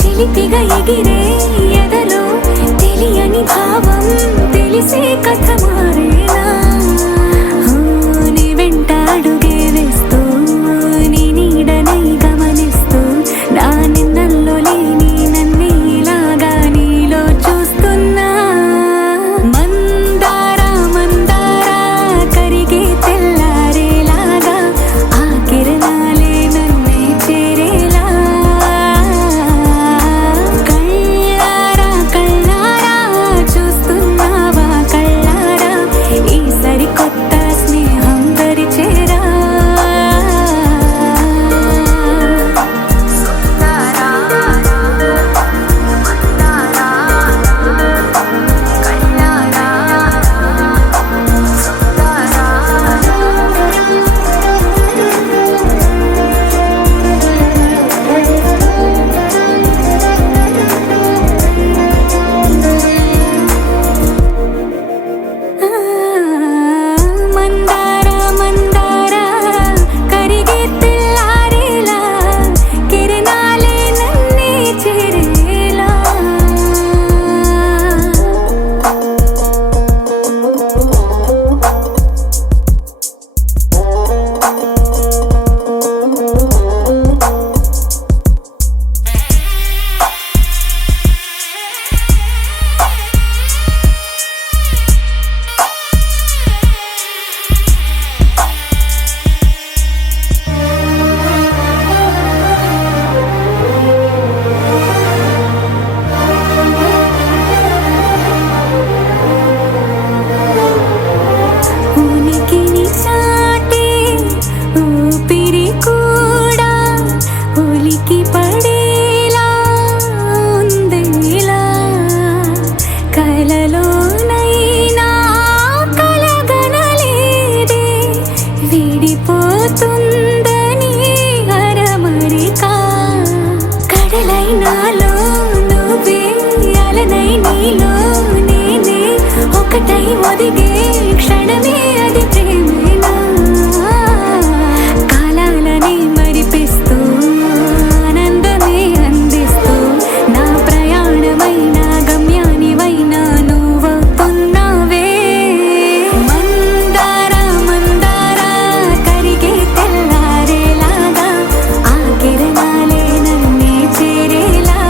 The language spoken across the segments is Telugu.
చిలిపిగా ఎగిరే ఎదలో తెలియని భావం తెలిసే కథ మారేనా నీ వెంట అడుగే వేస్తూ నీ నీడనై గమనిస్తూ నా నిన్నల్లో లేని నన్నే ఇలాగా నీలో చూస్తున్నా మందారా మందారా కరిగే తెల్లారేలాగా ఆ కిరణాలే నన్నే చేరేలా కళ్ళారా కళ్ళారా చూస్తున్నావా కళ్ళారా ఈ సరికొత్త స్నేహం దరిచేరా మందారా మందారా కరిగే తెల్లారేలా కిరణాలే నన్నే చేరేలా ఉనికిని చాటే ఊపిరి కూడా ఉలికి పడేలా ఉందేలా కలలోనైనా కలగనలేదే విడిపోతుందని అరమరిక కడలైనాలో నువ్వే అలనై నీలో నేనే ఒకటై ఒదిగే క్షణమే అది ప్రేమేనా కాలాలని మరిపిస్తూ ఆనందమే అందిస్తూ నా ప్రయాణమైన గమ్యానివైనా నువ్వవుతున్నావే మందారా మందారా కరిగే తెల్లారేలాగా ఆ కిరణాలే నన్నే చేరేలా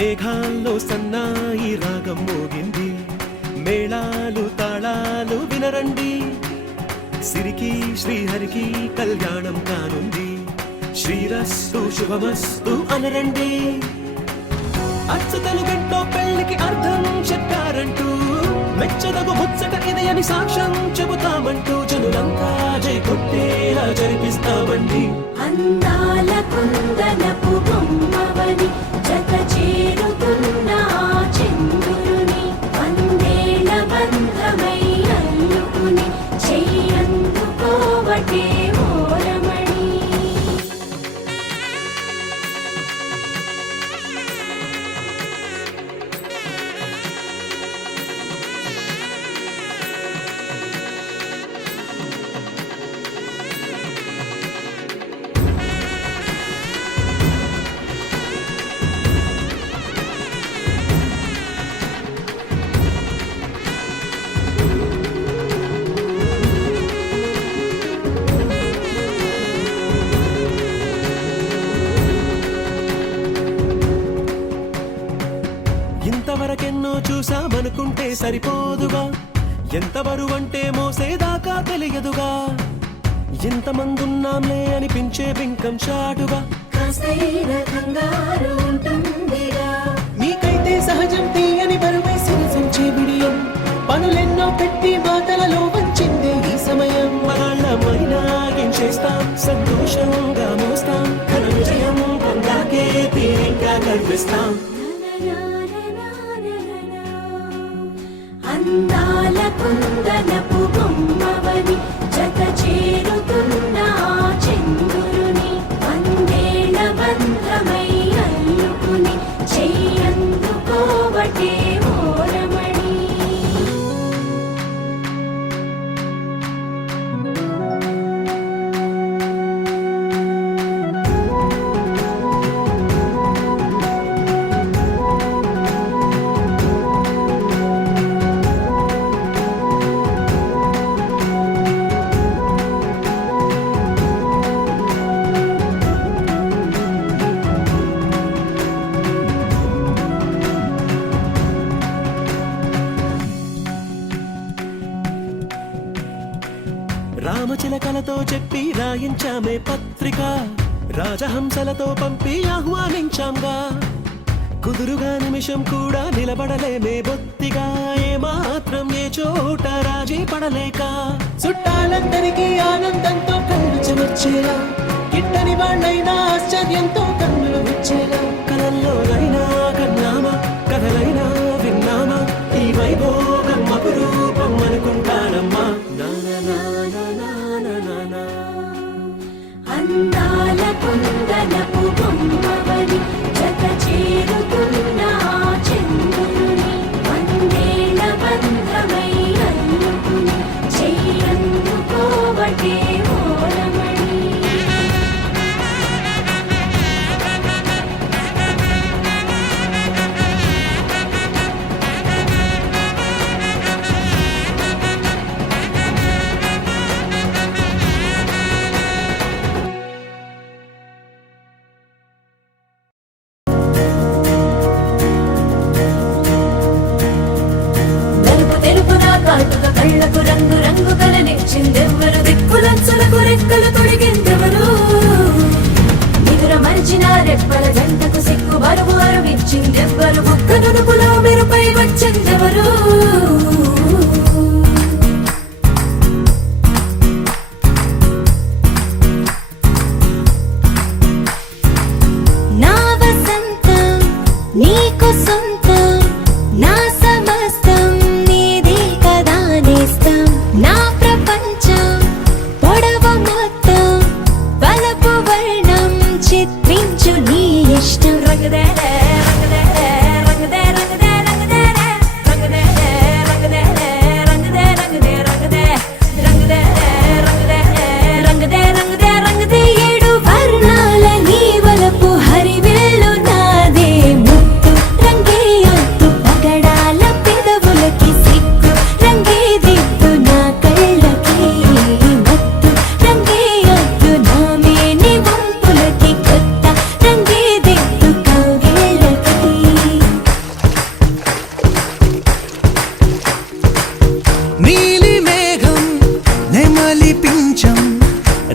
మేఘాల్లో సన్నాయి రాగం మోగింది, మేళాలు తాళాలు వినరండి, సిరికి శ్రీహరికి కళ్యాణం కానుంది, శ్రీరస్తు శుభమస్తు అనరండి. అచ్చతలు గంటో పెళ్లికి అర్థం చెప్పారంటూ, మెచ్చదగు ముచ్చట ఇది అని సాక్ష్యం చెబుతామంటూ, జనులంతా జై కొట్టేలా జరిపిస్తామండి. అందాల కుందనపు బొమ్మవని జత చేరుతున్న ఆ చంద్రుని, వందేల బంధమై అల్లుకుని చెయ్యందుకోవటే ఓరమణి. ఇంతవరకెన్నో చూసామనుకుంటే సరిపోదుగా, ఎంత బరువంటే మోసేదాకా తెలియదుగా, ఇంతమందున్నాంలే అనిపించే బింకం చాటుగా, కాస్తైన కంగారు ఉంటుందిగా. మీకైతే సహజం తీయని బరువే సిరసించే బిడియం, పనులెన్నో పెట్టి మాటలలో వంచిందే ఈ సమయం. మనాళ్ళమైనా చేస్తాం, సంతోషంగా మోస్తాం, ఘన విజయం పొందాకే తీరిగ్గా కనిపిస్తాం. అందాల కుందనపు బొమ్మవని జత చేరుతున్న ఆ చంద్రుని, వందేల బంధమై అల్లుకుని చెయ్యందుకోవటే ఓరమణి. రామచిలకలతో చెప్పి రాయించామే పత్రిక, రాజహంసలతో పంపి ఆహ్వానించాంగా, కుదురుగా నిమిషం కూడా నిలబడలేమే బొత్తిగా, ఏమాత్రం ఏ చోట రాజీ పడలేక, చుట్టాలందరికీ ఆనందంతో కళ్ళు చెమర్చేలా, గిట్టని వాళ్ళైనా ఆశ్చర్యంతో కన్నులు వచ్చేలా, కలల్లోనైనా కన్నామా, కథలైనా విన్నామా, ఈ వైభోగం అపురూపం అనుకుంటానమ్మా. అందాల కుందనపు బొమ్మవని జత చేరుతున్న ఆ చంద్రుని, వందేల బంధమై అల్లుకుని చెయ్యందుకోవటే ఓరమణి.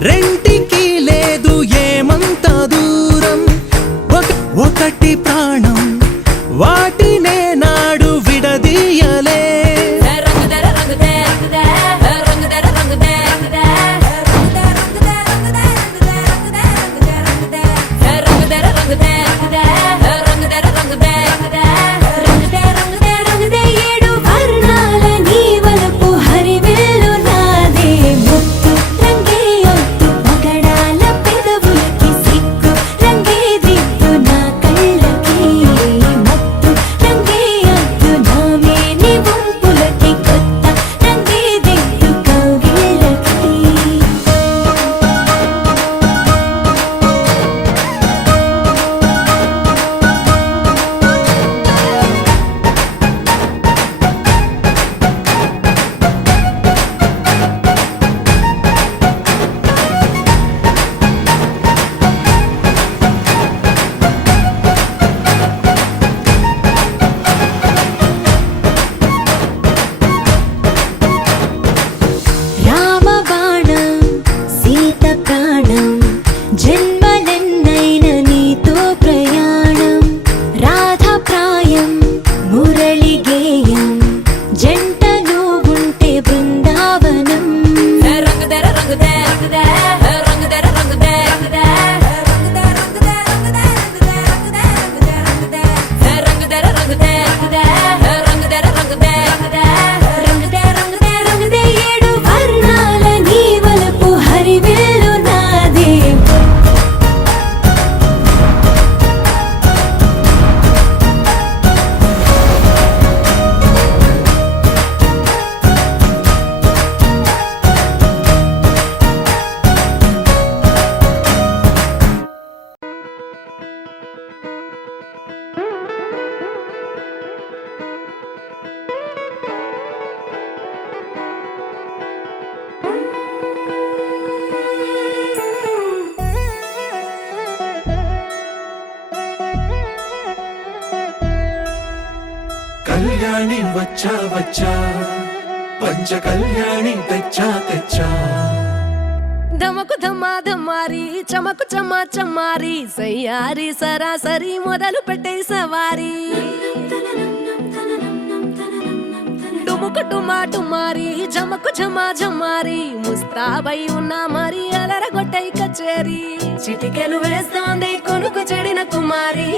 రెంటికి లేదు ఏమంత దూరం, ఒకటి ప్రాణం వాటినే నాడు విడదీయలే. ఏడు వర్ణాల నీ వలపు హరివెల్లు నాదే ముత్తు రంగే ఒత్తు పగడాల పెదవులకి సిగ్గు రంగే దిద్దు నా కళ్ళకి మత్తు రంగే ఒత్తు నా మేని వంపులకి కొత్త రంగే దిద్దు కౌగిళ్ళకి. రామబాణం సీత ప్రాణం జన్మలెన్నైన నీతో ప్రయాణం రాధప్రాయం మురళి గేయం జంటలో ఉంటే బృందావనం. ఏడు వర్ణాల నీ వలపు హరివెల్లు నాదే. కళ్యాణి వచ్చా వచ్చా, పంచ కళ్యాణి తెచ్చా తెచ్చా. ధమకు ధమా ధమారి చమకు చమా చమారి సయ్యారి సరాసరి మొదలు పెట్టే సవారి. డుముకు టుమా టుమారి జమకు ఝమా ఝమారి ముస్తాబై ఉన్నా మరి అలరగొట్టై కచేరి. చిటికెను వేస్తోంది కొనుకు చెడిన కుమారి,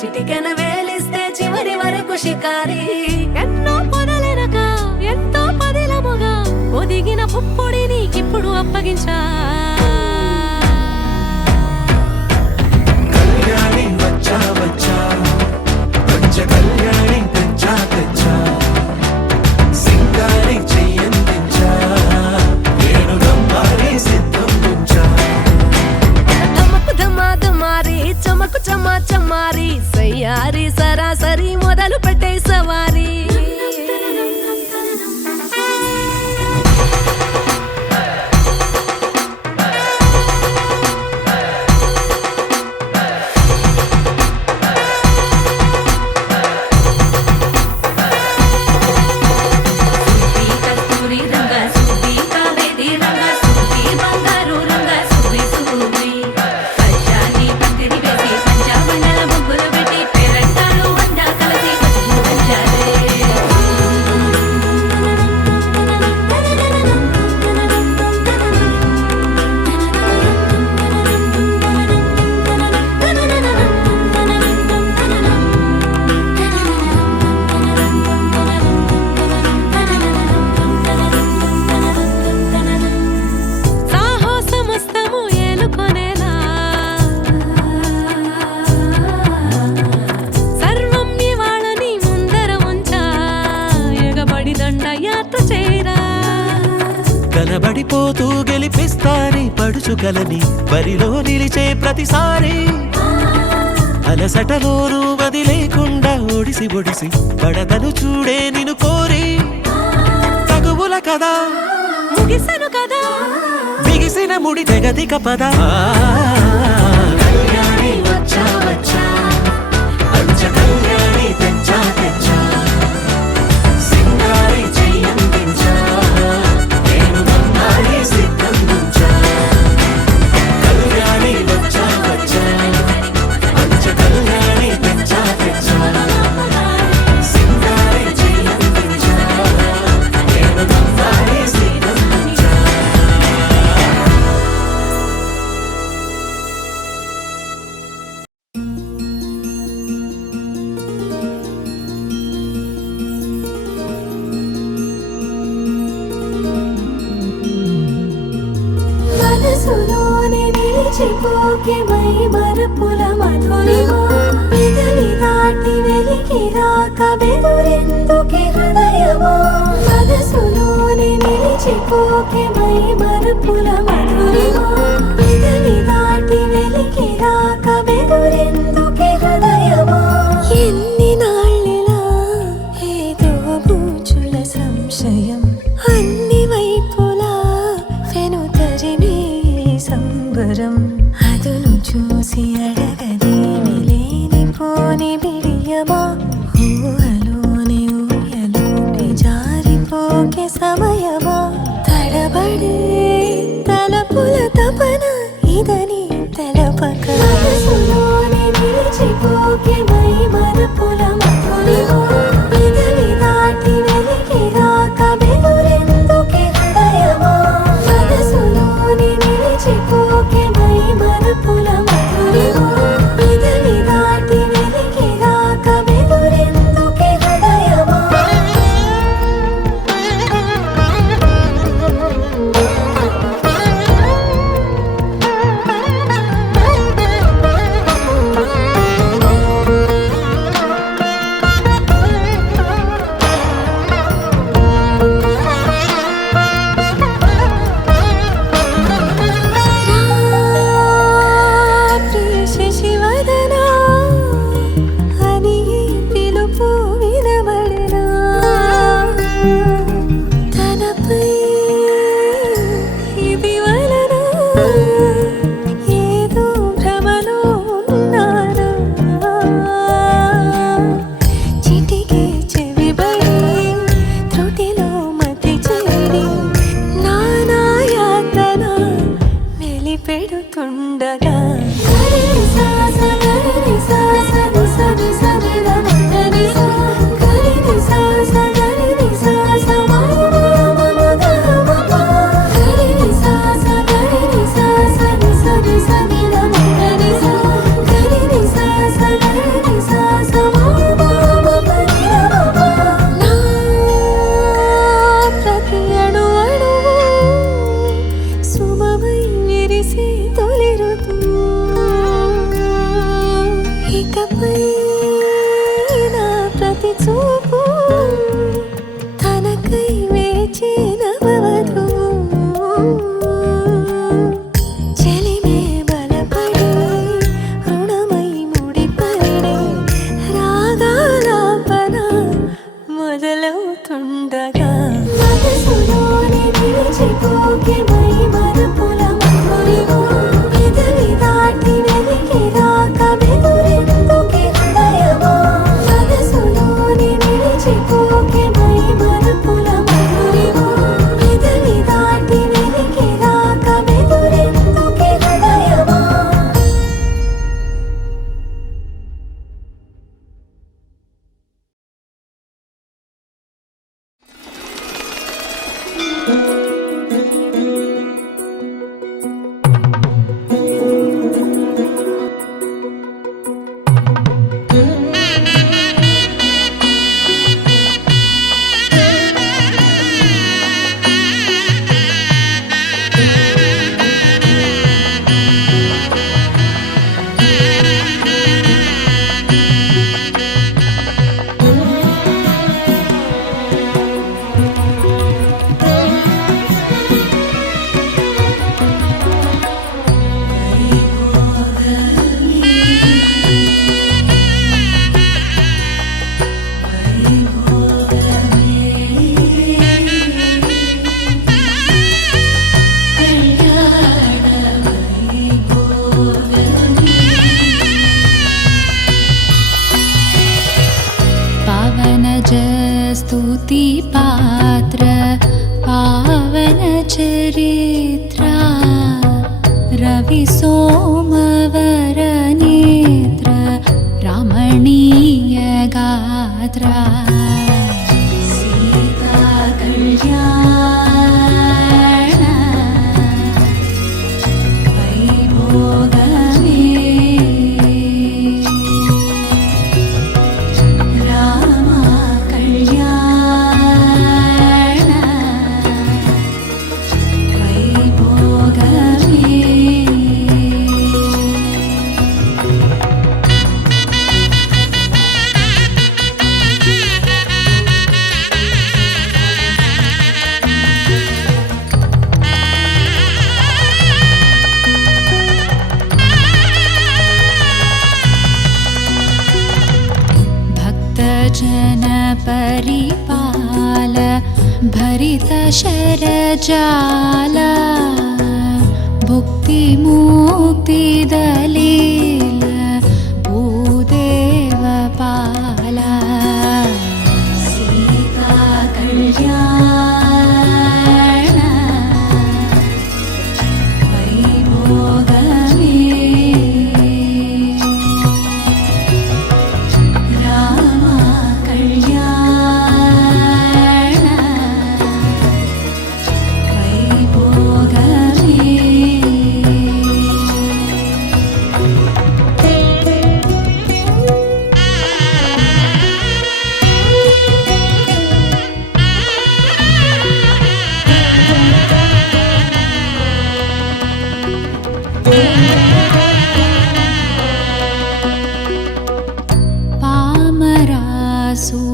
చిటికెన వేలిస్తే చివరి వరకు షికారి. ఎన్నో పొదలెనక ఎంతో పదిలముగా ఒదిగిన పుప్పొడి నీకిప్పుడు అప్పగించా. కళ్యాణి వచ్చా వచ్చా, పంచ కళ్యాణి తెచ్చా తెచ్చా. సింగారి చెయ్యందించా, ఏడు గంబారి సిద్ధం ఉంచా. ధమకు ధమా ధమారి చమకు చమా చమారి సయ్యారి సరాసరి మొదలు పెట్టే సవారి. కనబడిపోతూ గెలిపిస్తాని పడుచుకలని బరిలో నిలిచే ప్రతిసారి. అలసటలోనూ వదిలేకుండా ఒడిసి ఒడిసి పడతను చూడే నిన్ను కోరి. తగువుల కదా ముగిసెను కదా బిగిసిన ముడి తెగదిక పద. కళ్యాణి వచ్చా వచ్చా, పంచ కళ్యాణి తెచ్చా తెచ్చా. సింగారి చెయ్యందించా, నేను బంగారి సిద్ధం ఉంచా. నిలిచిపోకే మై మరపుల మధురిమా పెదవి దాటి వెలికి రాక బెదురెందుకే హృదయమా మనసులోనే నిలిచిపోకే మై మరపుల మధురిమా పెదవి దాటి వెలికి రాక బెదురెందుకే హృదయమా ఎన్ని నాళ్ళిలా ఏదో బూచుల సంశయం అన్ని వైపులా వెనుతరిమే సంబరం అదును చూసి అడగదేమి లేనిపోని బిడియమా ఊహలోని ఊయలోకి జారిపోకే సమయమా తడబడే తలపుల తపన ఇదని తెలపక మనసులోనే నిలిచిపోకే మై మరపుల మధురిమా పెదవి దాటి వెలికి రాక బెదురెందుకే హృదయమా మనసులోనే నిలిచిపోకే మై మరపుల మధురిమా పెదవి దాటి వెలికి రాక బెదురెందుకే హృదయమా శశివదనా అని పిలుపు వినబడినా తనపై ఇది వలన ఏదో భ్రమలో ఉన్నానా చిటికే చెవిబడి త్రుటిలో మతి చెడి నానాయాతన వెలిపెడుతుండగా ప్రతి అణు అణువు సుమమై విరిసే తొలి ఋతువు ఇకపై నా ప్రతి చూపు తనకై వేచి నవవధువు చెలిమే బలపడి రుణమై ముడిపడి రాగాలాపన మొదలవుతుండగా మనసులోనే నిలిచిపోకే మై మరపుల మధురిమా పెదవి దాటి వెలికి రాక బెదురెందుకే హృదయమా మనసులోనే నిలిచిపోకే మై మరపుల మధురిమా పెదవి దాటి వెలికి రాక బెదురెందుకే హృదయమా स्तुति पात्र पावन चरित्रा रवि सोमवर नेत्र रमणीय गात्रा सीता कल्याण वैभोगमे वैभोगमे परिपाल भरितशरजाल भुक्तिमुक्तिदलील भूदेवपाल सीता कल्याण वैभोगमे राम कल्याण वैभोगमे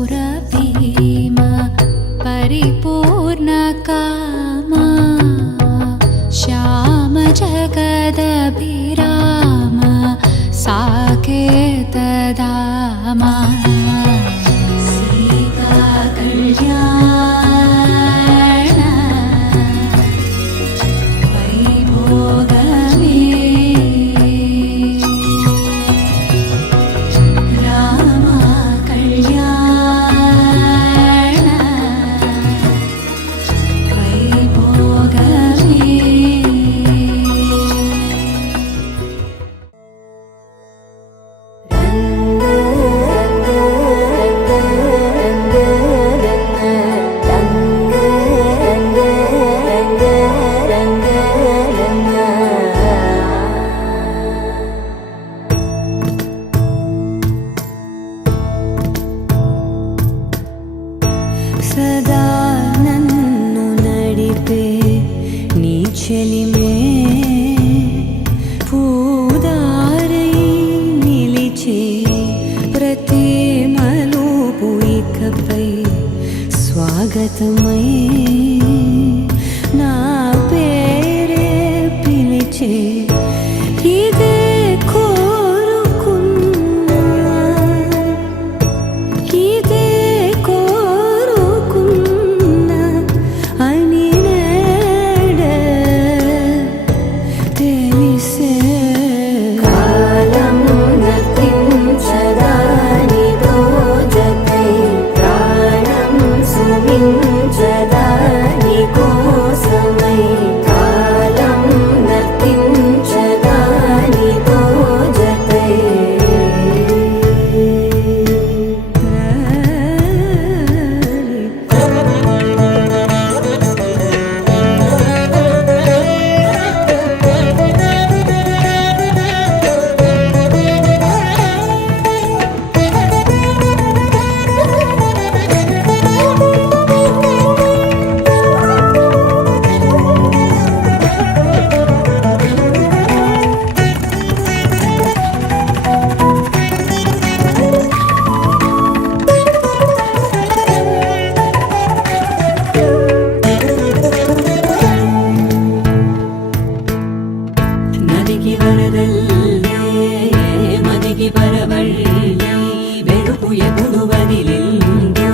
पामरासुरभीम परिपूर्णकामा श्याम जगदभिराम साकेतदामा सीता कल्याण वैभोगमे राम कल्याण वैभोगमे సదా నన్ను నడిపే నీ చెలిమే పూదారై నిలిచే ప్రతి మలుపు ఇకపై స్వాగతమై నా పేరే పిలిచే ఇదే కోరుకున్నా ఇదే కోరుకున్నా అని నేడే తెలిసే కాలం నతించదానిదో జతై ప్రాణం సుమించదాని కోసమై కాలం నతించదానిదో జతై నదికి వరదల్లే మదికి పరవళ్ళే వెలుపు ఎప్పుడు వదిలిందో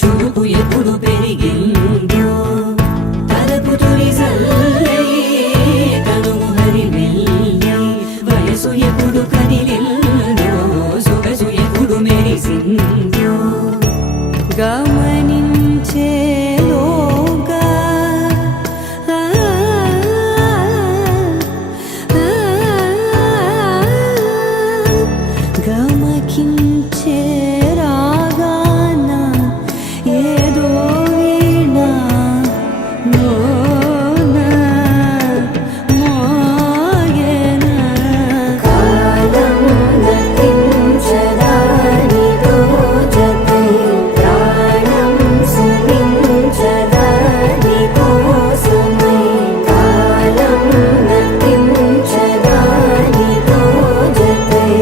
చురుకు ఎప్పుడు పెరిగిందో తలపు తొలి జల్లే కనుము హరిమెల్లే వయసు ఎప్పుడు కదిలిందో సొగసు ఎప్పుడు మెరిసిందో గమనించేలోగా గమకించే రాగాన ఏదో వీణా మోన మోయన కాలం నతించదానిదో జతై ప్రాణం సుమించదాని కోసమై కాలం నతించదానిదో జతై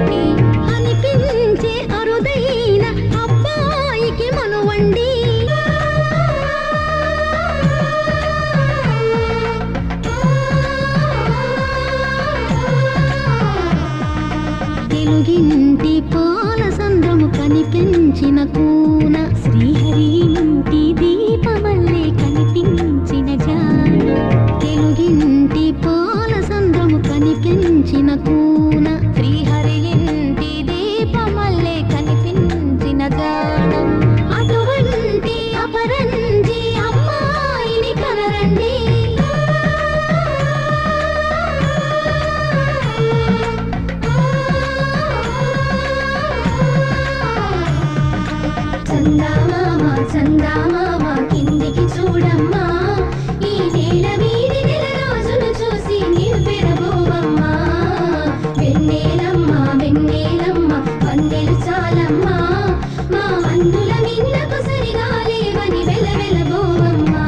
మనకి అనిపించే అరుదైన అబ్బాయికి మనువండి తెలుగింటి పాల సంద్రము కనిపించిన కూన శ్రీహరి ఇంటి దీపమల్లే కనిపించిన జాన తెలుగింటి పాల సంద్రము కనిపించిన కూన శ్రీహరి ఇంటి దీపమల్లే కనిపించిన జాన అటువంటి అపరంజి అమ్మాయిని కనరండి చందామామ చందామామ కిందికి చూడమ్మా ఈ నేల వీడి నెల రోజులు చూసి నివ్వెరబోవమ్మా వెన్నెలమ్మ వెన్నెలమ్మ వన్నెలు చాలమ్మా మా అన్నుల మిన్నకు సరిగా లేవని వెలవెలబోవమ్మా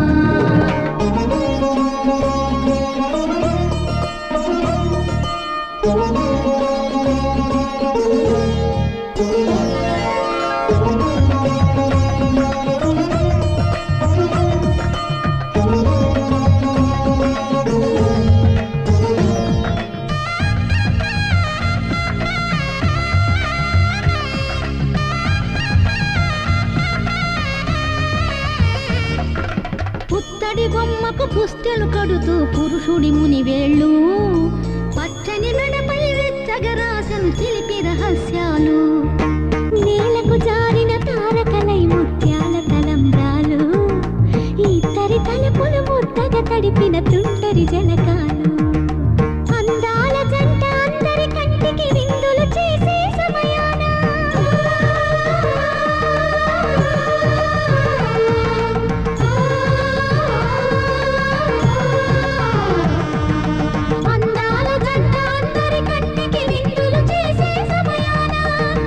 పుత్తడి బొమ్మకు పుస్తెలు కడుతూ పురుషుడి ముని వేళ్ళు పచ్చని మెడపై వెచ్చగరాసను చిలిపి రహస్యాలు నేలకు జారిన తారకలై ముత్యాల తలంబ్రాలు ఇద్దరి తలపులు ముద్దగా తడిపిన తుంటరి జలకాలు అందాల జంట అందరి కంటికి విందులు చేసే సమయాన అందాల జంట అందరి కంటికి విందులు చేసే సమయాన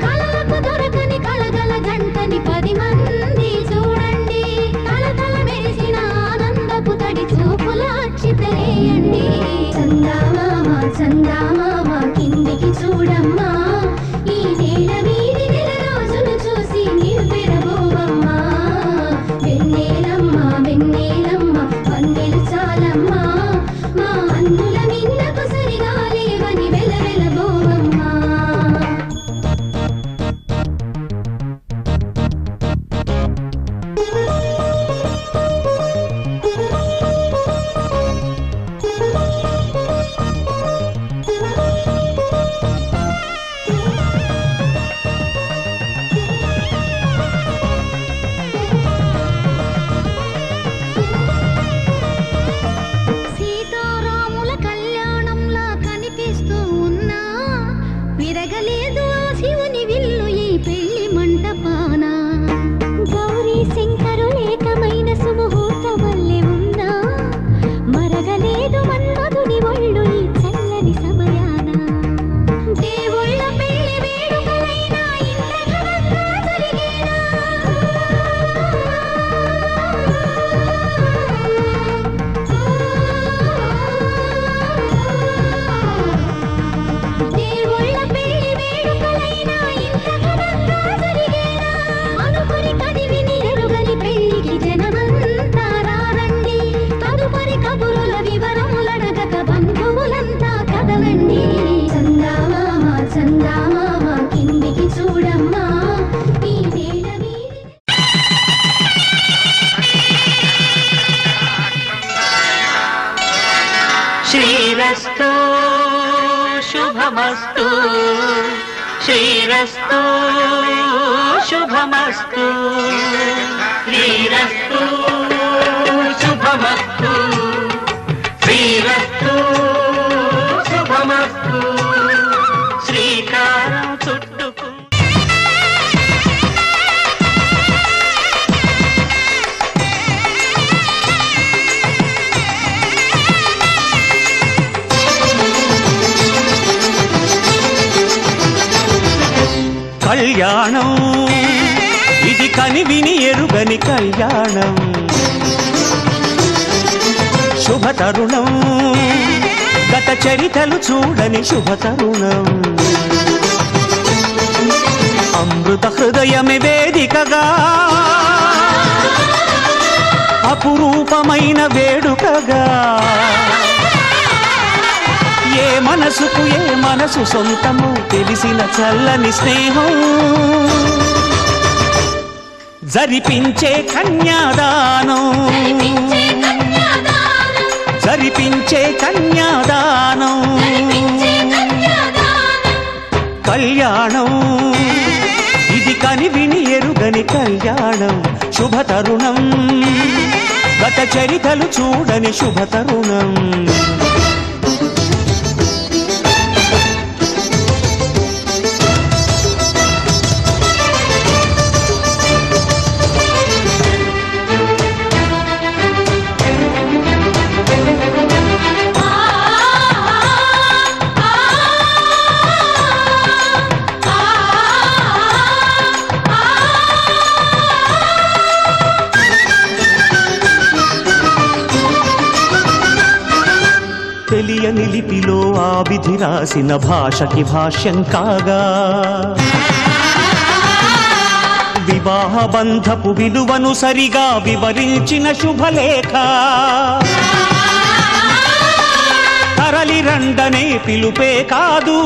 కళలకు దొరకని కళగల జంటని 10 మంది చూడండి తలతల మెరిసిన ఆనందపు తడి చూపుల అక్షితలేయండి చందామామ చందామామ కిందికి చూడమ్మా ఈ నేల వీడి నెల రోజులు చూసి నివ్వెరబోవమ్మా వెన్నెలమ్మ వెన్నెలమ్మ వన్నెలు చాలమ్మా మా అన్నుల మిన్నకు సరిగా లేవని వెలవెలబోవమ్మా సీతారాముల కళ్యాణంలా కనిపిస్తూ ఉన్నా విరగలేదు ఆ శివుని విల్లు ఈ పెళ్లి మంటపాన గౌరీ శంకరు ఏకమైన సుముహూర్త వల్లే ఉన్నా మరగలేదు మన్మధుని ఒళ్ళు ఈ చల్లని సమయాన దేవుళ్ళ పెళ్లి వేడుకలైనా ఇంత ఘనంగా జరిగేనా దేవుళ్ళ పెళ్లి వేడుకలైనా ఇంత ఘనంగా జరిగేనా అనుకుని కదివిని ఎరుగని పెళ్లికి జనమంతా రారండి తదుపరి కబురుల వివరములడగక బంధువులంతా కదలండి చందామామ చందామామ కిందికి చూడమ్మా ఈ నేల వీడి శ్రీరస్తు శుభమస్తు శ్రీరస్తు శుభమస్తు శ్రీరస్తు శుభమస్తు శ్రీరస్తు శుభమస్తు శ్రీకారం చుట్టుకు కళ్యాణం ఇది కనివిని ఎరుగని కళ్యాణం శుభతరుణం గత చరితలు చూడని శుభతరుణం జీవితమే వేదికగా అపురూపమైన వేడుకగా ఏ మనసుకు ఏ మనసు సొంతము తెలిసిన చల్లని స్నేహం జరిపించే కన్యాదానం జరిపించే కన్యాదానం కళ్యాణం ఇది కనివిని ఎరుగని కళ్యాణం శుభతరుణం గత చరితలు చూడని శుభతరుణం తెలియని లిపిలో ఆ విధి రాసిన భాషకి భాష్యం కాగా వివాహ బంధపు విలువను సరిగా వివరించిన శుభలేఖ తరలి రండనే పిలుపే కాదు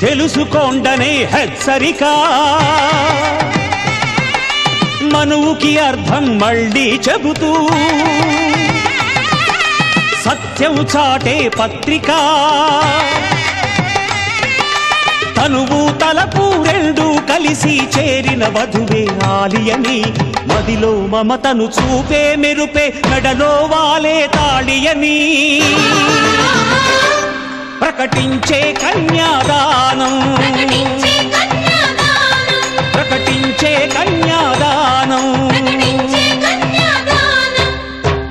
తెలుసుకోండనే హెచ్చరిక మనువుకి అర్థం మళ్ళీ చెబుతూ సత్యం చాటే పత్రిక తనువు తలపు రెండు కలిసి చేరిన వధువే ఆలియని మదిలో మమతను చూపే మెరుపే మెడలో వాలే తాళియని ప్రకటించే కన్యాదానం ప్రకటించే కన్యాదానం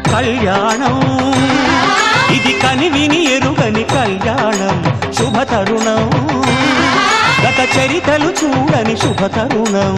కళ్యాణం ఇది కనివిని ఎరుగని కళ్యాణం శుభతరుణం గత చరితలు చూడని శుభతరుణం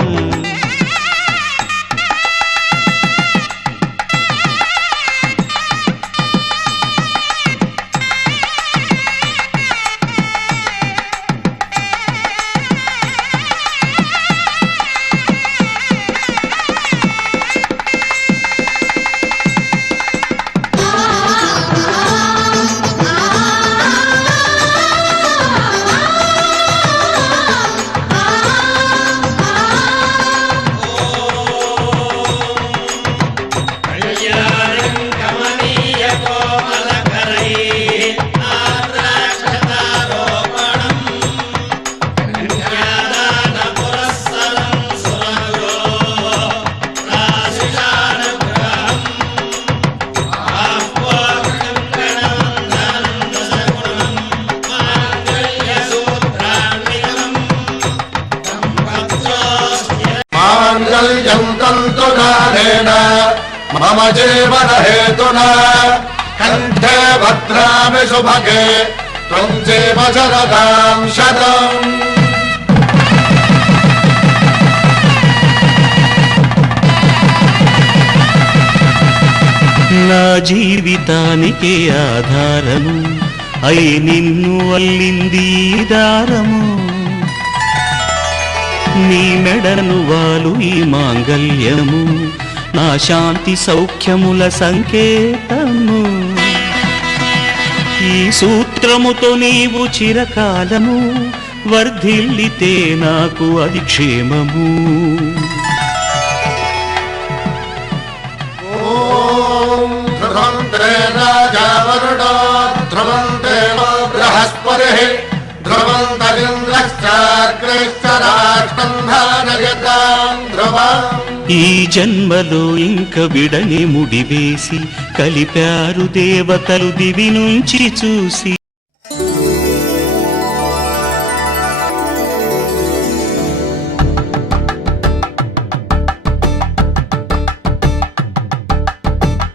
मम जीवन हेतुना कंठे भद्रामि शुभगे त्वं जीव शरदां शतम् నా జీవితానికి ఆధారము అయి నిన్ను అల్లింది దారము నీ మెడను వాలు ఈ మాంగల్యము నా శాంతి సౌఖ్యముల సంకేతము ఈ సూత్రముతో నీవు చిరకాలము వర్ధిల్లితే నాకు అది క్షేమము ध्रुवन्ते राजा वरुणो ध्रुवन्ते बृहस्पतिः ध्रुवन्तरिन्द्रश्चाग्रश्च राष्ट्रं धारयतां ध्रुवम् ఈ జన్మలో ఇంక విడని ముడివేసి కలిపారు దేవతలు దివి నుంచి చూసి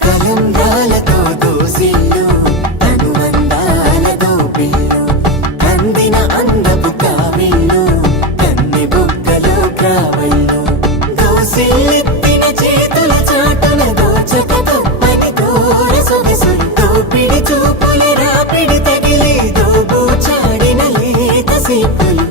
కలంబ్రాలతో దోసిల్లు అనుబంధాలతో పిల్లు అందిన అందపు కావిల్లు కన్ని బుగ్గలో గ్రావల్లు దోసిల్లెత్తిన చేతుల చాటున దోచక తప్పని దూర సొగసులు దోపిడి చూపులు రాపిడి తగిలి దోబూచాడిన లేత సీపులు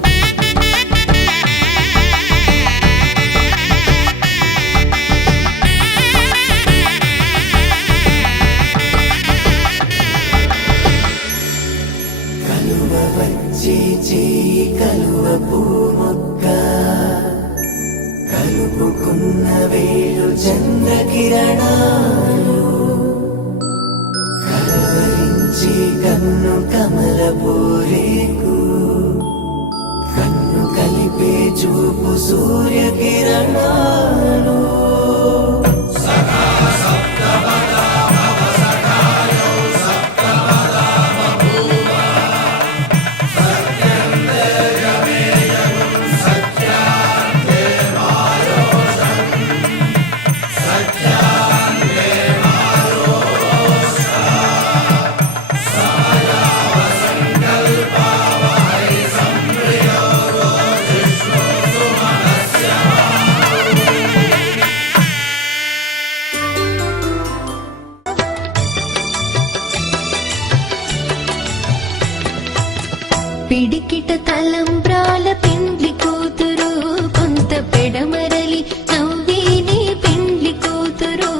చేయి కలువ పూమొక్క కలుపుకున్న వేలు చంద్రకిరణాలు కలవరించి కన్ను కమల పూరేకు కన్ను కలిపే చూపు సూర్యకిరణాలు పిడికిట తలంబ్రాల పెండ్లి కూతురు కొంత పెడమరలి నవ్విని పెండ్లి కూతురు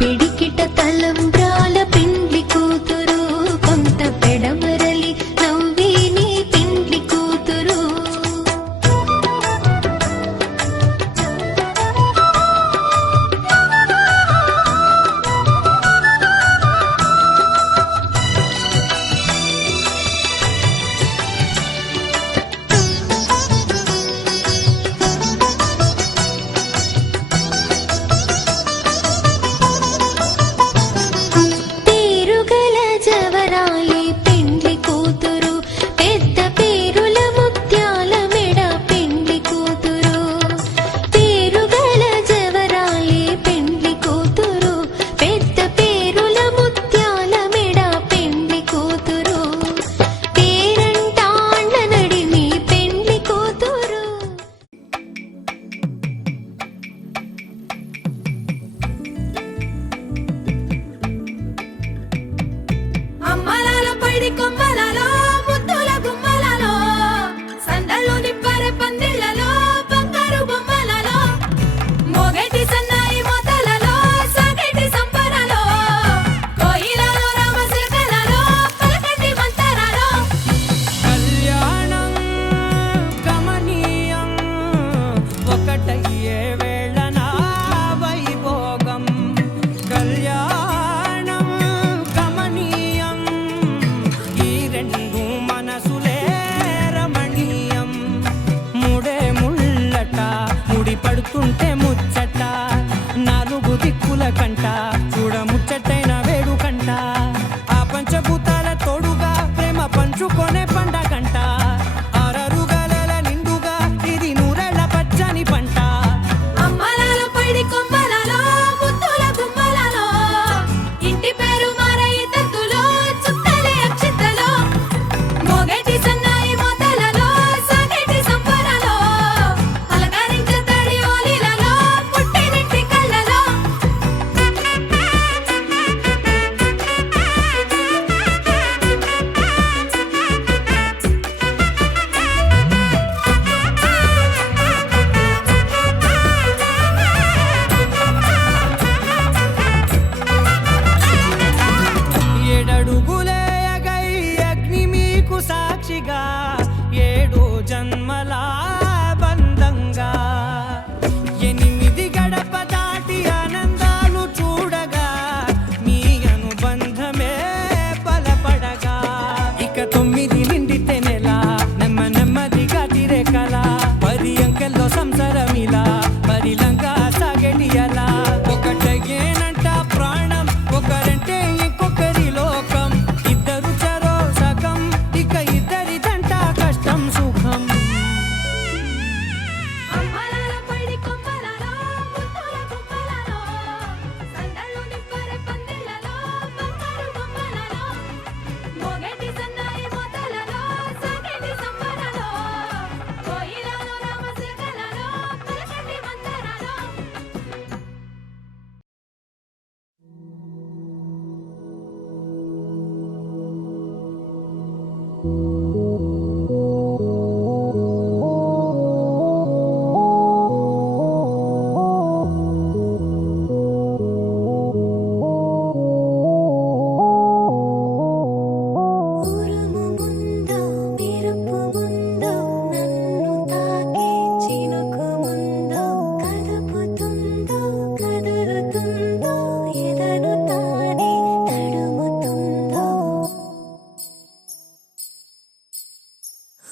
పిడికిట తలంబ్రాల పెండ్లి కూతురు కొంత పెడమరలి నవ్విని పెండ్లి కూతురు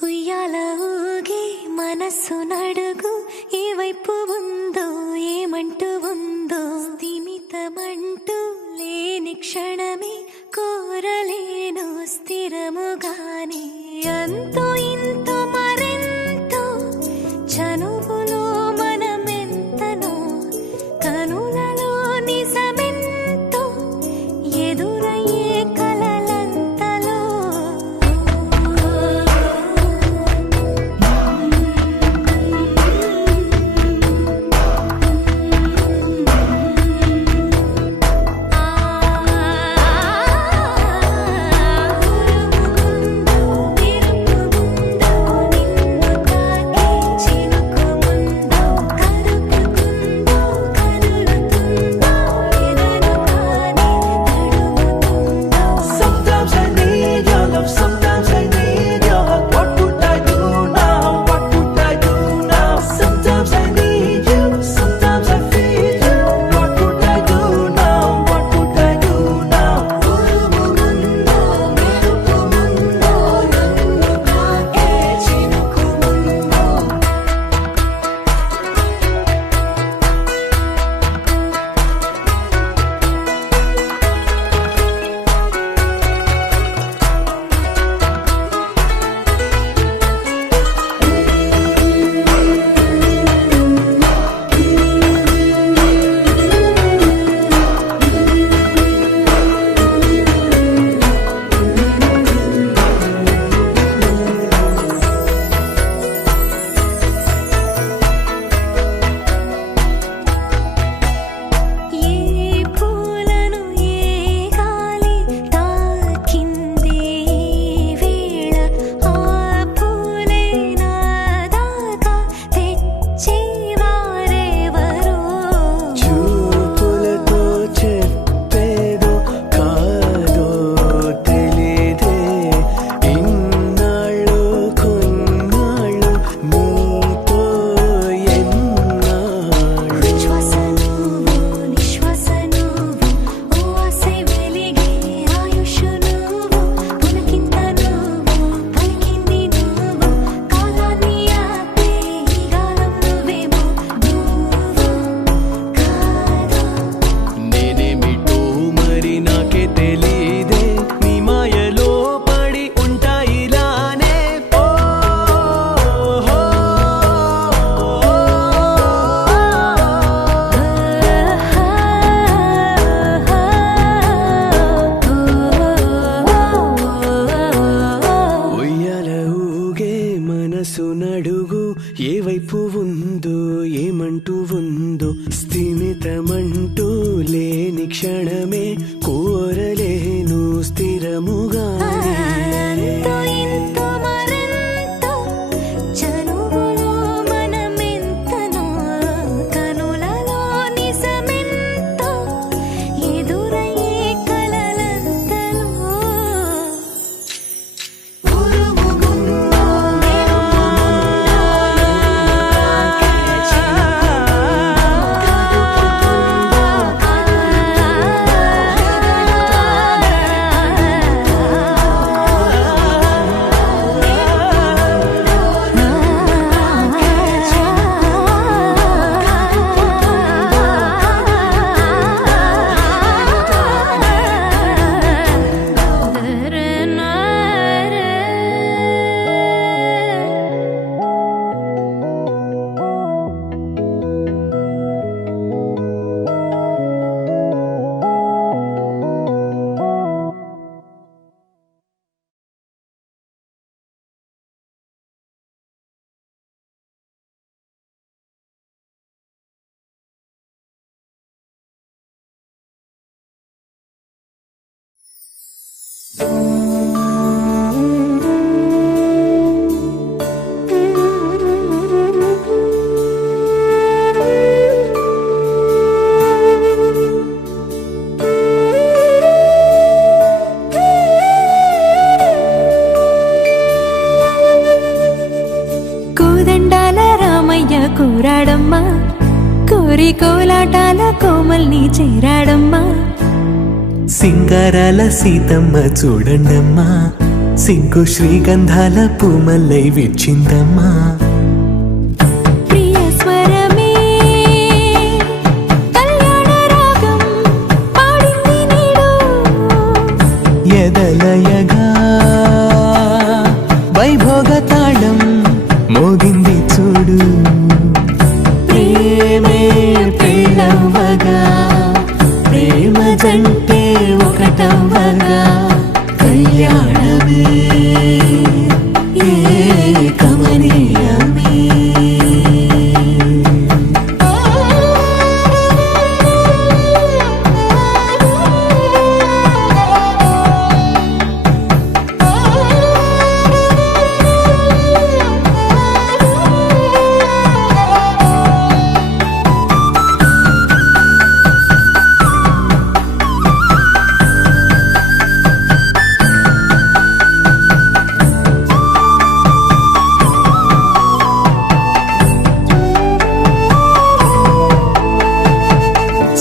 ఉయ్యాల ఊగి మనస్సు నడుగు ఏ వైపు ఉందో ఏమంటూ ఉందో స్థిమితమంటూ లేని క్షణమే కోరలేను స్థిరముగానే అంతో ఇంతో మరెంతో చనువులో మనమెంతనో కనులలో నిజమెంతో ఎదురయ్యే కలలంతలో Sometimes I need your love, sometimes I need your hug. What would I do now? What would I do now? Sometimes I need you, sometimes I feel you. What would I do now? What would I do now? ఉరుముగుందో మెరుపుముందో నన్ను తాకే చినుకుముందో ఏ పూలను ఏ గాలి తాకింది వేళ ఆ పూలే నాదాకా తెచ్చేవారెవరో చూపులతో చెప్పేదో కాదో తెలియదే ఇన్నాళ్ళు కొన్నాళ్ళు నీతో ఎన్నాళ్ళు శ్వాస నువ్వు నిశ్వాస నువ్వు ఓ ఆసే వెలిగే ఆయుష్ నువ్వు పులకింత నువ్వు పలికింది నువ్వు కాలాన్ని ఆపే ఈ గాలం నువ్వేమో నువ్వు కాదా నేనేమిటో మరి నాకే తెలీదే నీ మాయలో పడి ఉంటా ఇలానే ఓ ఉయ్యాల ఊగే మనసు నడుగు ఏ వైపు ఉందో ఏమంటూ ఉందో స్థిమితమంటూ లేని క్షణమే కోరలేను స్థిరముగానే అంతో ఇంతో మరెంతో చనువులో మనమెంతనో కనులలో నిజమెంతో ఎదురయ్యే కలలంతలో ఉరుముగుందో కోదండాల రామయ్య కూరాడమ్మా కోరి కోలాటాల కోమల్ని చేరాడమ్మా సింగారాల సీతమ్మ చూడండమ్మా సిగ్గు శ్రీగంధాల పూమల్లై విచ్చిందమ్మా ప్రియ స్వరమే కళ్యాణ రాగం పాడింది నీడు ఎదలయగా వైభోగ తాళం మోగింది చూడు ప్రేమే పెళ్ళవ్వగా ప్రేమ జంటే ఒకటవ్వగా కళ్యాణమే కమనీయమే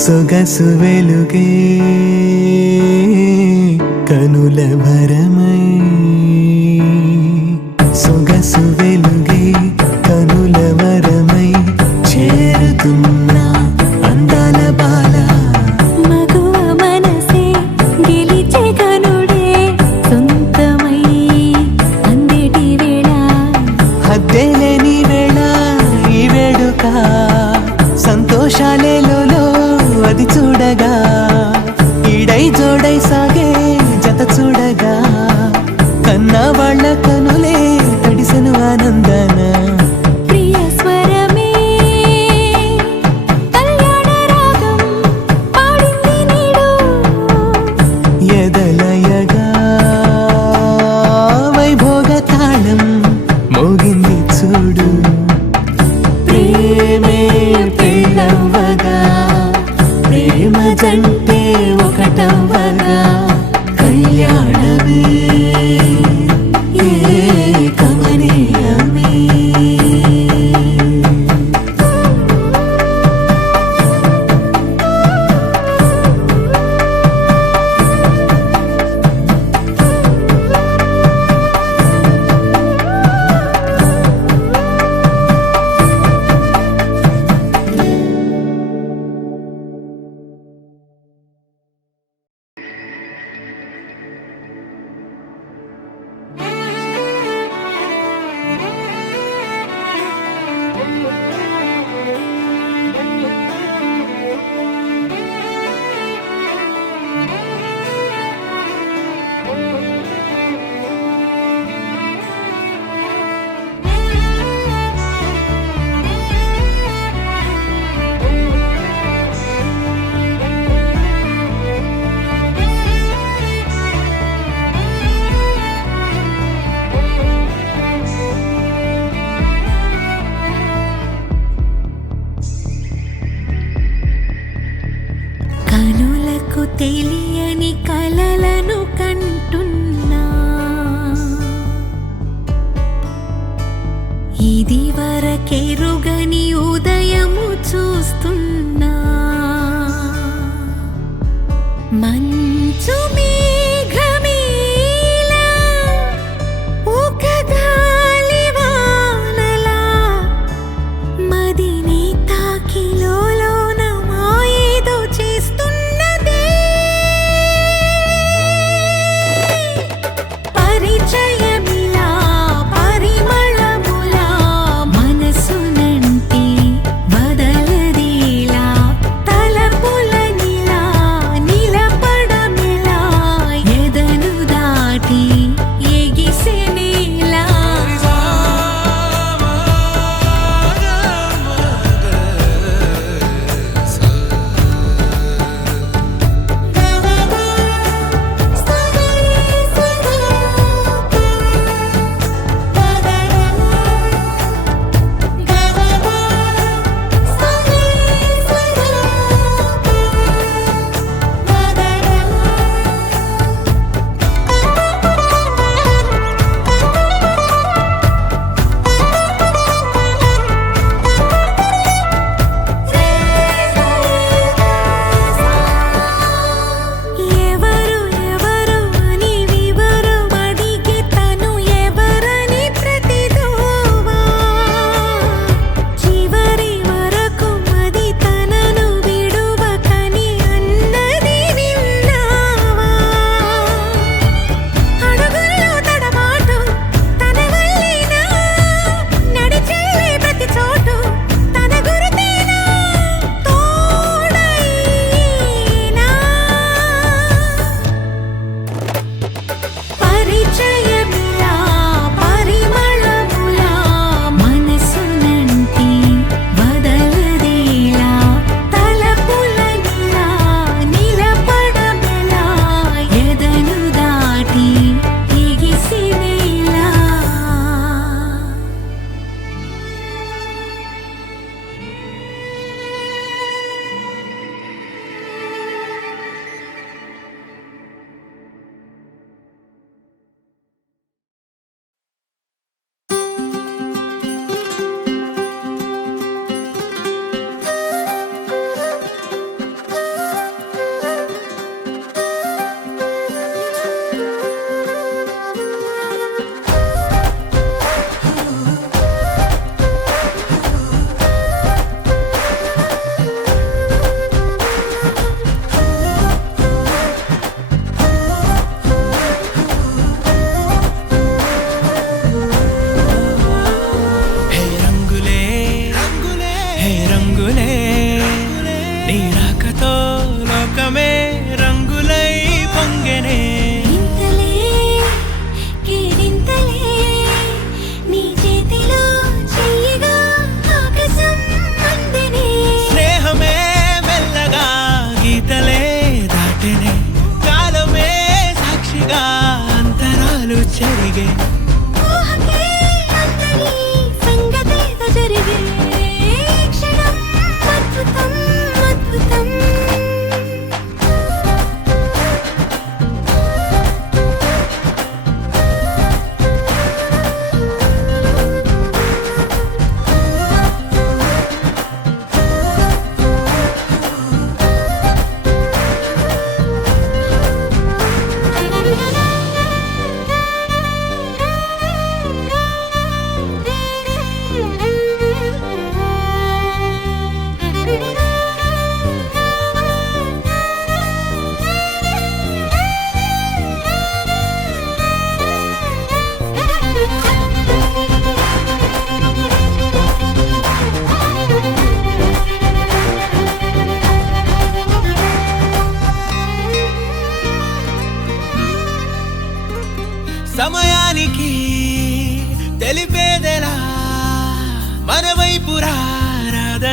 సొగసు వెలుగే కనుల భరమై సొగసు వెలుగే కనుల వరమై చేరుతున్నా అందాల బాల మగువ మనసే గెలిచే కనుడే సొంతమై అందేటి వేళ హద్దేలేని వేళ ఈ వేడుక సంతోషాలేలో అది చూడగా ఈడై జోడై సాగే జత చూడగా కన్నా వాళ్ళ కనులే తడిసెను ఆనందన ప్రియ స్వరమే కళ్యాణ రాగం పాడింది నీడు ఎదలయగా వైభోగ తాళం మోగింది చూడు ప్రేమే పెళ్ళవ్వగా ప్రేమ జంటే ఒకటవ్వగా కళ్యాణమే కమనీయమే కనులకు తెలియని కలలను కంటున్నా ఇది వరకెరుగని ఉదయము చూస్తున్నా మంచు మేఘమీలా ఒక గాలివానలా మదిని తాకిలోన మాయేదో చేస్తున్నదే పరిచయమిలా పరిమళములా మనసునంటి బదలదేలా తలపులనిలా నిలపడమిలా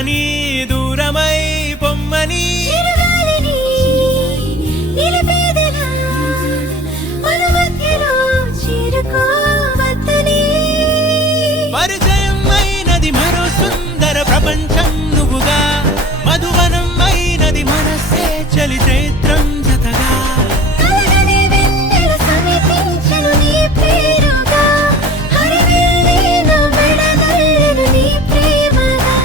రమ్మని దూరమై పొమ్మని చిరుగాలిని నిలిపేదెలా మన మధ్యలో చేరుకోవద్దని పరిచయం అయినది మరో సుందర ప్రపంచం నువ్వుగా మధువనం అయినది మనస్సే చలి చైత్రం జతగా కలగని వెన్నెల సమీపించను నీ పేరుగా హరివెల్లి నా మెడనల్లను నీ ప్రేమగా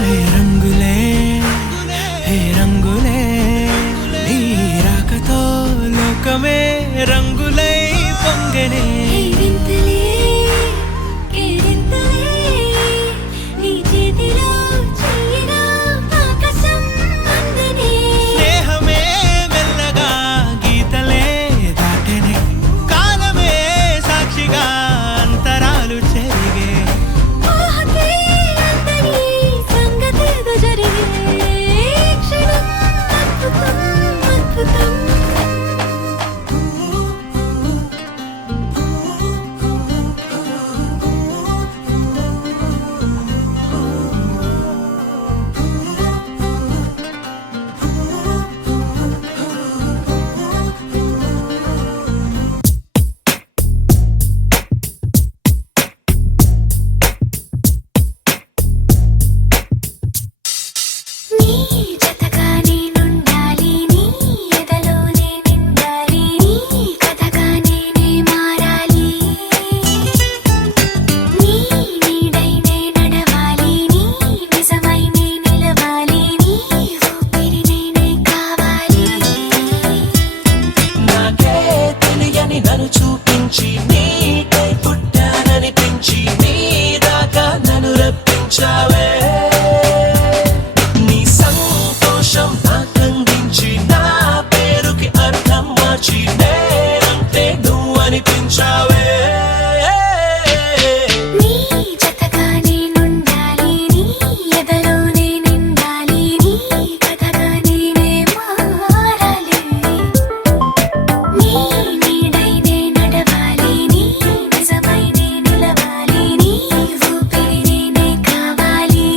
హే రంగులే హే రంగులే నీ రాకతో లోకమే రంగులై పొంగనే ఈ వింతలే కేరింతలే నీ చేతిలో చెయ్యినా ఆకాశం అందనే స్నేహమే మెల్లగా గీతలే దాటెనే కాలమే సాక్షిగా అంతరాలు చెరిగే ఊహకే అందని సంగతేదో జరిగే క్షణం అద్భుతం అద్భుతం నీ జతగా నేనుండాలి నీ ఎదలోనే నిండాలి నీ కథగా నేనే మారాలి నీ నీడై నే నడవాలి నీ నిజమై నే నిలవాలి నీ ఊపిరి నేనే కావాలి నాకే తెలియని నన్ను చూపించి నీకై పుట్టాననిపించి నీ దాకా నన్ను రప్పించావే నీ సంతోషం నాకందించి నా పేరుకి అర్థం మార్చి నేనంటే నువ్వు అనిపించావే నీ జతగా నేనుండాలి నీ ఎదలోనే నిండాలి నీ కథగా నేనే మారాలి నీ నీడై నే నడవాలి నీ నిజమై నే నిలవాలి నీ ఊపిరి నేనే కావాలి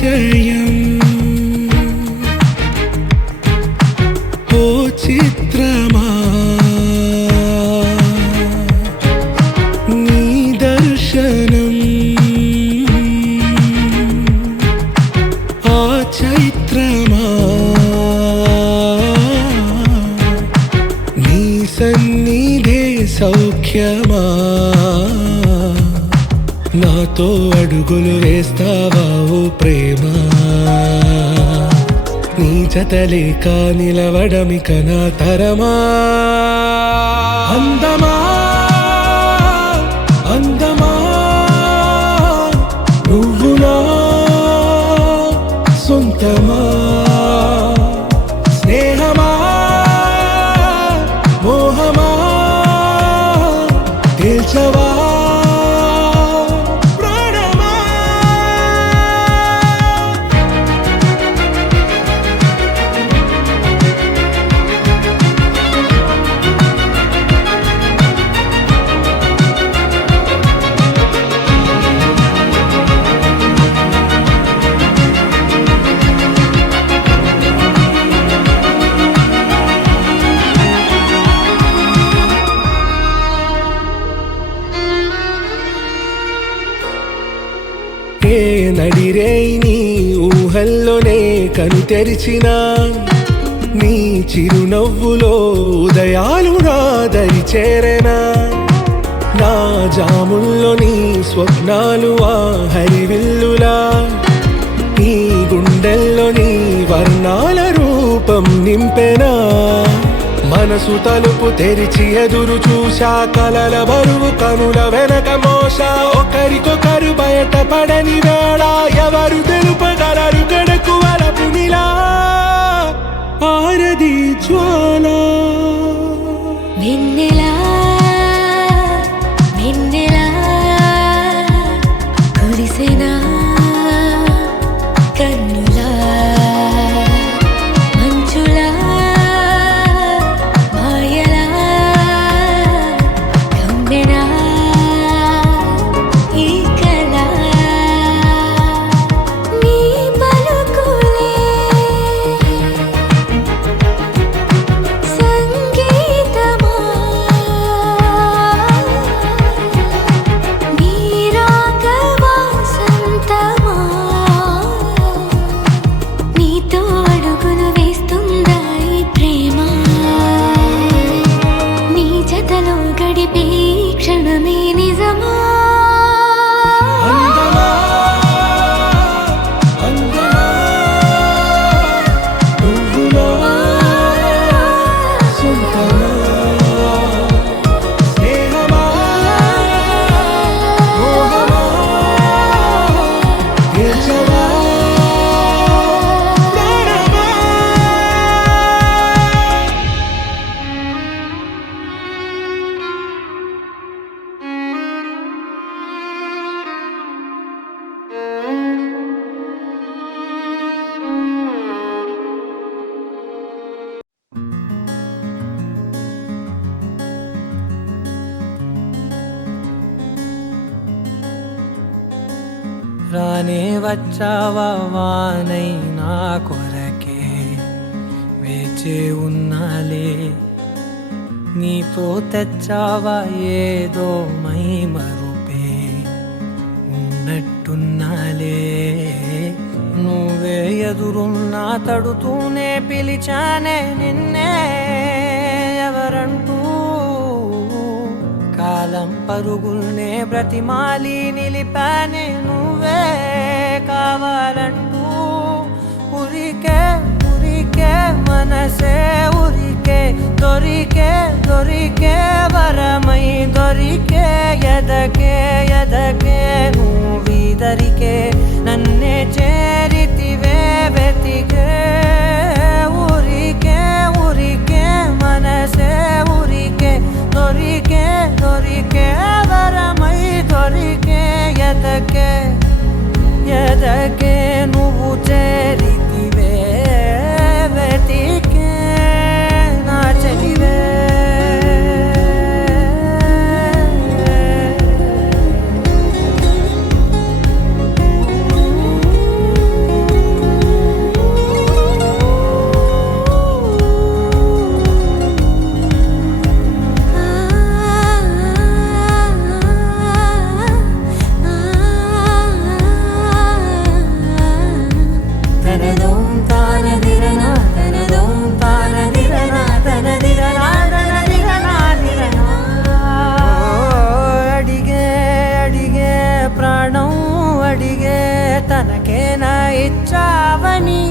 పరిచయం ఓ చిత్రమా నీ దర్శనం ఆ చైత్రమా నీ సన్నిధే సౌఖ్యమా నాతో అడుగులు వేస్తావా ఓ ప్రేమ నీ జతలేక నిలవడమిక నా తరమా అందమా అందమా నువ్వు నా సొంతమా స్నేహమా మోహమా తేల్చవా ఏ నడిరే నీ ఊహల్లోనే కను తెరిచిన నీ చిరునవ్వులో ఉదయాలు నా దరి చేరెనా నా జాముల్లో నీ స్వప్నాలు ఆ హరివిల్లులా ఈ గుండెల్లో నీ వర్ణాల రూపం నింపెనా మనసు తలుపు తెరిచి ఎదురు చూశా కలల బరువు కనుల వెనక మోసా ఒకరికొకరు బయట పడని వేళ ఎవరు తెలుపగలరు గడకు వలపునిలా ఆరది జ్వాల వెన్నెలా వెన్నెలా కురిసెనా కన్నులా మంచులా మాయలా కమ్మెనా ఈ కళ నీ పలుకులే సంగీతమా నీ రాగ వాసంతమా నీతో అడుగులు వేస్తుందా ఈ ప్రేమ నీ జతలో గడిపే ఈ క్షణమే నిజమా అందమా అందమా నువ్వు నా సొంతమా స్నేహమా మోహమా తేల్చవా ప్రాణమా రానే వచ్చావా వానై నా కొరకే వేచే ఉన్నాలే నీతో తెచ్చావా ఏదో మై మరుపే ఉన్నట్టున్నాలే నువ్వే ఎదురున్నా తడుతూనే పిలిచానే నిన్నే ఎవరంటూ కాలం పరుగుల్నే బ్రతిమాలి నిలిపానే నువ్వే కావాలంటూ ఉరికే ఉరికే మనసే ఉరికే దొరికే దొరికే వరమై దొరికే ఎదకే ఎదకే నువ్విదరికే నన్నే చేరితివే వెతికే ఉరికే ఉరికే మనసే ఉరికే దొరికే దొరికే వరమై దొరికే ఎదకే ఎదకే నువ్వు చేరితివే వెతికే నా చెలివే తనదోం తానదిరనా తనదోం తానదిరనా తనదిరనా తనదిరనా దిరనా అడిగే అడిగే ప్రాణం అడిగే తనకేనా ఇచ్చావని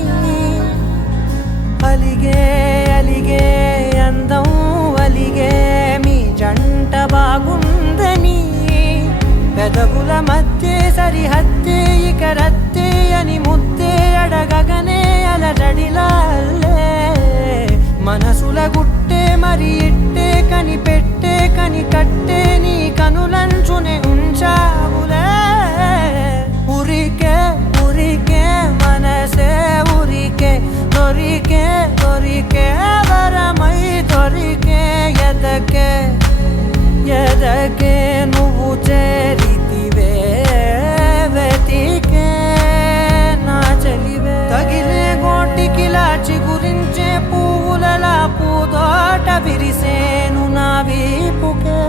అలిగే అలిగే అందం అలిగే మీ జంట బాగుందని పెదవుల మధ్య సరిహద్దే ఇక రద్దే అని ముద్దే అడగగనే అలజడిలాల్లే మనసుల గుట్టే మరి ఇట్టే కనిపెట్టే కని కట్టే నీ కనులంచునే ఉంచావులే ఉరికే ఉరికే మనసే ఉరికే దొరికే దొరికే వరమై దొరికే ఎదకే ఎదకే నువ్వు చేరితివే వెతికే నా చెలివే తగిలే గోటికిలా చిగురించే పువ్వులలా పూదోట విరిసేను నా వీపుకే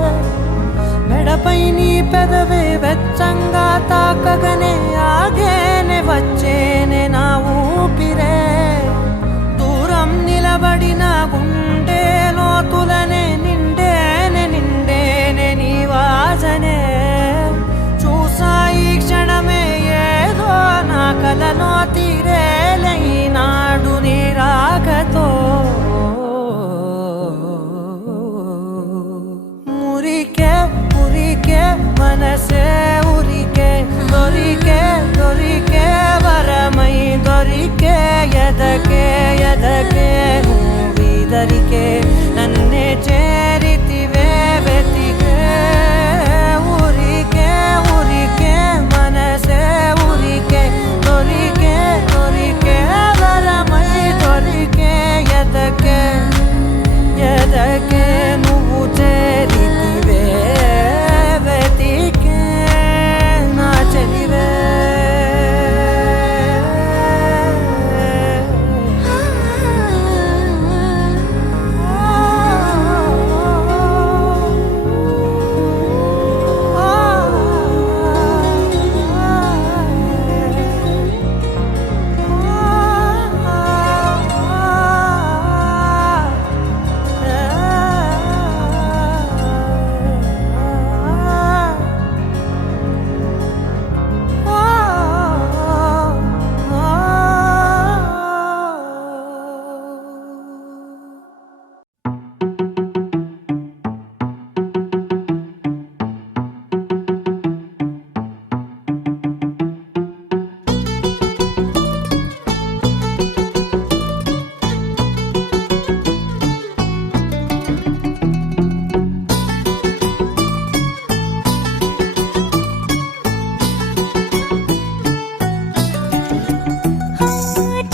మెడపై నీ పెదవే వెచ్చంగా తాకగనే ఆగేనే వచ్చేనే నా ఊపిరే దూరం నిలబడిన గుండె లోతులనే నిండేనే నిండేనే నీ వాసనే చూసా ఈ క్షణమే ఏదో నా కలలో తీరేలే ఈనాడు నీ రాకతో మురికే ఉరికే మనసే ఉరికే దొరికే దొరికే వరమై దొరికే ఎదకే ఎదకే నువ్విదరికే నన్నే చేరితివే వెతికే ఉరికే ఉరికే మనసే ఉరికే దొరికే దొరికే వరమై దొరికే ఎదకే ఎదకే నువ్వు చేరితివే వెతికే నా చెలివే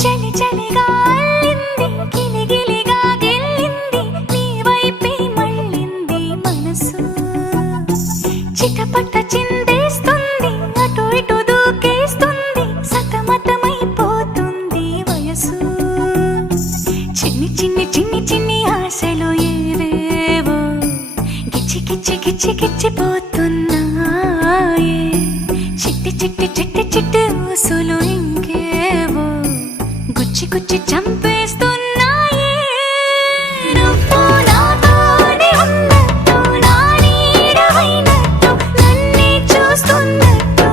చలి చలిగా అల్లింది గిలిగిలిగా గెల్లింది నీ వైపే మళ్ళింది మనసు చిటపట చిందేస్తుంది అటు ఇటు దూకేస్తుంది సతమతమైపోతుంది వయసు చిన్ని చిన్ని చిన్ని చిన్ని ఆశలు ఏవేవో గిచ్చి గిచ్చి గిచ్చి గిచ్చిపోతున్నాయే చిట్టి చిట్టి చిట్టి చిట్టి ఊసులు ఇంకేవో గుచ్చి గుచ్చి చంపేస్తున్నాయే నువ్వు నాతోనే ఉన్నట్టు నా నీడవైనట్టు నన్నే చూస్తున్నట్టు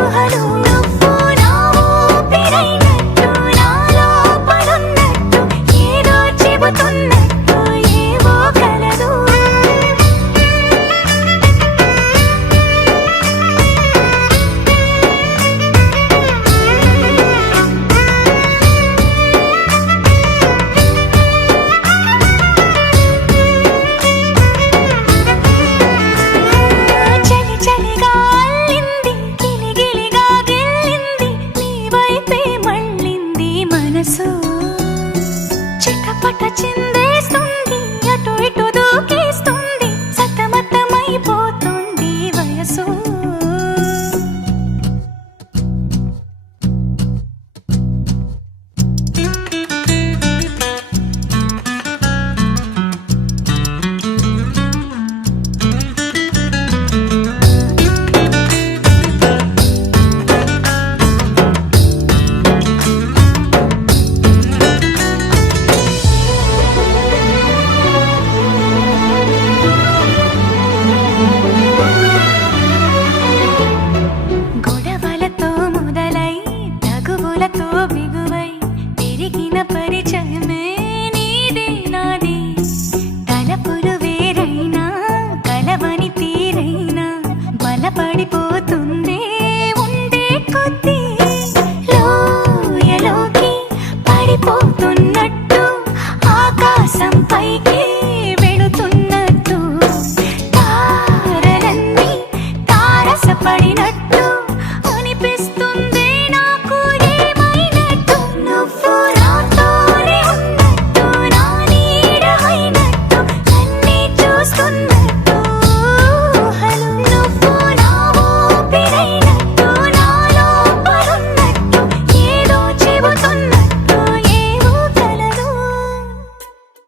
ఊహలు నువ్వు నా ఊపిరైనట్టు నా లోపలున్నట్టు ఏదో చెబుతున్నట్టు ఏవో కలదు బిగువై పెరిగిన పరిచయమే